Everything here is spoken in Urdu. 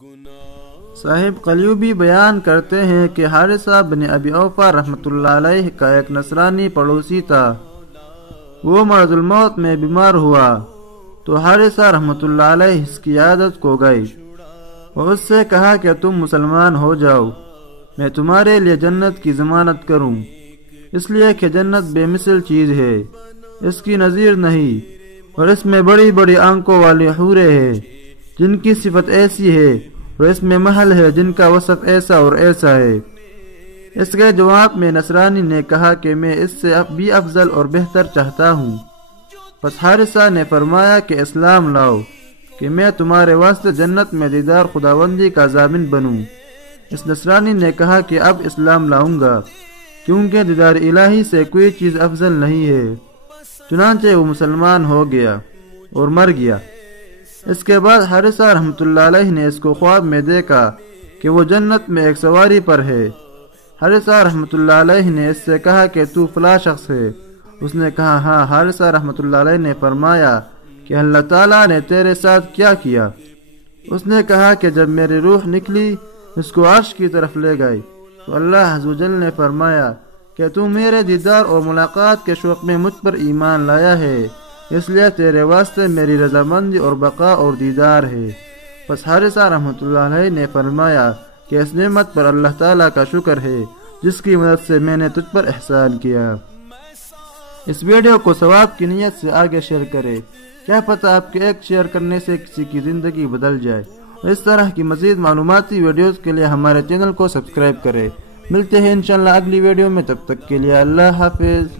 صاحب قلیوبی بیان کرتے ہیں کہ حارثہ بن ابی اوفا رحمۃ اللہ علیہ کا ایک نصرانی پڑوسی تھا۔ وہ مرض الموت میں بیمار ہوا تو حارثہ رحمۃ اللہ علیہ اس کی عیادت کو گئے اور اس سے کہا کہ تم مسلمان ہو جاؤ، میں تمہارے لیے جنت کی ضمانت کروں، اس لیے کہ جنت بے مثل چیز ہے، اس کی نظیر نہیں، اور اس میں بڑی بڑی آنکھوں والی حوریں ہیں جن کی صفت ایسی ہے، اور اس میں محل ہے جن کا وصف ایسا اور ایسا ہے۔ اس کے جواب میں نصرانی نے کہا کہ میں اس سے بھی افضل اور بہتر چاہتا ہوں۔ پس حارثہ نے فرمایا کہ اسلام لاؤ کہ میں تمہارے واسطے جنت میں دیدار خداوندی کا ضامن بنوں۔ اس نصرانی نے کہا کہ اب اسلام لاؤں گا، کیونکہ دیدار الہی سے کوئی چیز افضل نہیں ہے۔ چنانچہ وہ مسلمان ہو گیا اور مر گیا۔ اس کے بعد حارثہ رحمۃ اللہ علیہ نے اس کو خواب میں دیکھا کہ وہ جنت میں ایک سواری پر ہے۔ حارثہ رحمۃ اللہ علیہ نے اس سے کہا کہ تو فلاں شخص ہے؟ اس نے کہا ہاں۔ حارثہ رحمۃ اللہ علیہ نے فرمایا کہ اللہ تعالیٰ نے تیرے ساتھ کیا کیا؟ اس نے کہا کہ جب میری روح نکلی اس کو عرش کی طرف لے گئی تو اللہ عز و جل نے فرمایا کہ تو میرے دیدار اور ملاقات کے شوق میں مجھ پر ایمان لایا ہے، اس لیے تیرے واسطے میری رضامندی اور بقا اور دیدار ہے۔ پس حارثہ رحمۃ اللہ علیہ نے فرمایا کہ اس نعمت پر اللہ تعالیٰ کا شکر ہے جس کی مدد سے میں نے تجھ پر احسان کیا۔ اس ویڈیو کو ثواب کی نیت سے آگے شیئر کرے، کیا پتہ آپ کے ایک شیئر کرنے سے کسی کی زندگی بدل جائے۔ اس طرح کی مزید معلوماتی ویڈیوز کے لیے ہمارے چینل کو سبسکرائب کریں۔ ملتے ہیں انشاءاللہ اگلی ویڈیو میں، تب تک کے لیے اللہ حافظ۔